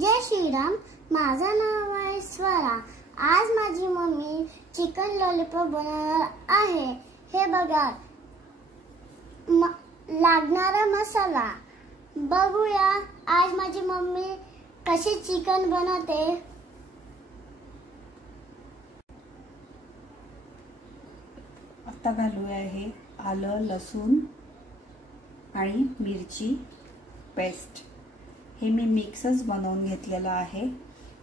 जय श्रीराम। माझं नाव आहे स्वरा। आज माझी मम्मी चिकन लॉलीपॉप बनवणार आहे। हे बघा, लागणारा मसाला बघूया आज माझी मम्मी कशी चिकन बनवते। आता घालूया हे आलं, लसूण आणि मिरची पेस्ट। हे मी मिक्सच बनवून घेतलेलं आहे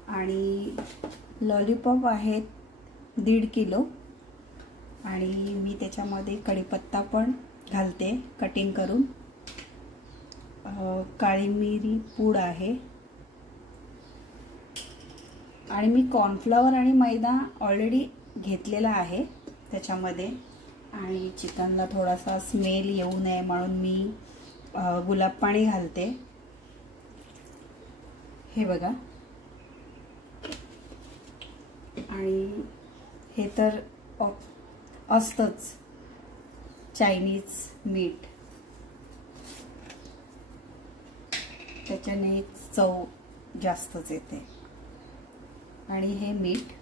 आणि लॉलीपॉप आहेत 1.5 किलो आणि मी त्याच्यामध्ये कढीपत्ता पण घालते कटिंग करून। काळी मिरी पूड आहे आणि मी कॉर्नफ्लॉवर आणि मैदा ऑलरेडी घेतलेला आहे त्याच्यामध्ये। आणि चिकनला थोडासा स्मेल येऊ नये म्हणून मी गुलाब पाणी घालते। हे बघा, आणि हे तर असतंच चायनीज मीठ, त्याच्याने चव जास्तच येते। आणि हे मीठ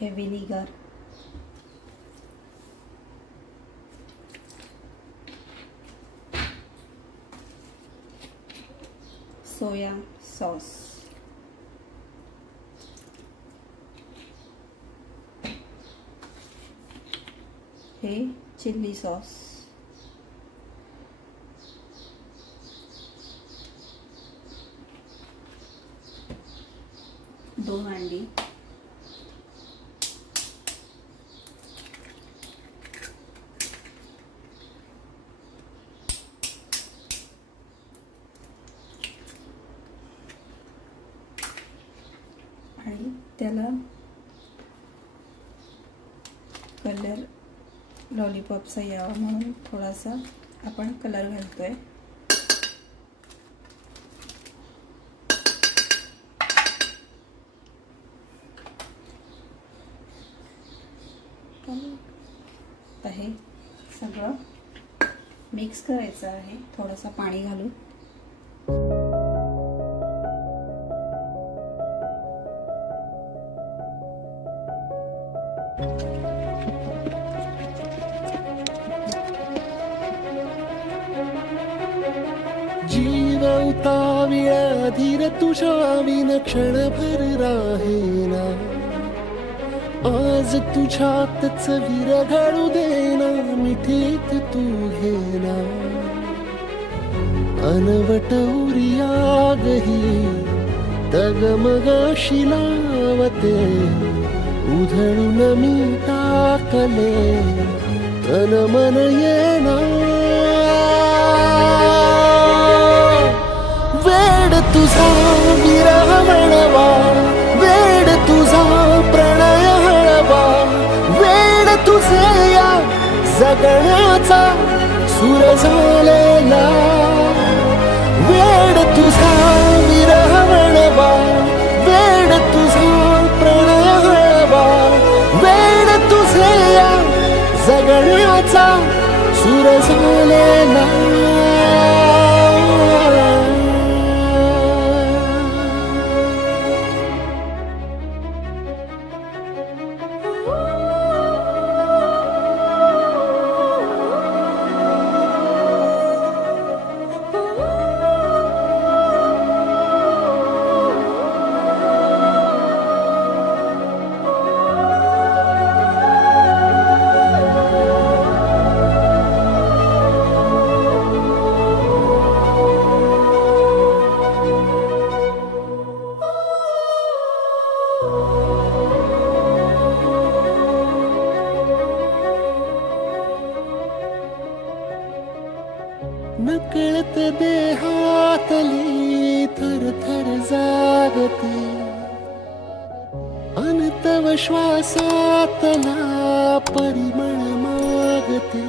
हे विनेगर, सोया सॉस, हे चिल्ली सॉस, दोन अंडी, आणि त्याला कलर लॉलीपॉपचा यावा म्हणून थोडासा आपण कलर घालतोय। आता हे सगळं मिक्स करायचं आहे थोडासा पाणी घालून। जीवताविया धीर तुझ्या विन क्षणभर राहेना। आज तुझ्यातच विरघळू देना, मिठीत तू घेना। अनवट उरियागही तगमगाशी लावते, उधळून मी टाकले तन मन येना। वेड तुझा विरह म्हणवा, वेड तुझा प्रणय हळवा, वेड तुझे या जगण्याचा सूर झालेला। वेड तुझा विरह म्हणवा, वेड तुझा प्रणय हळवा, वेड तुझे या जगण्याचा सूर झालेला। नकळत देहातली थरथर जागते, अन तव श्वासातला परिमळ मागते।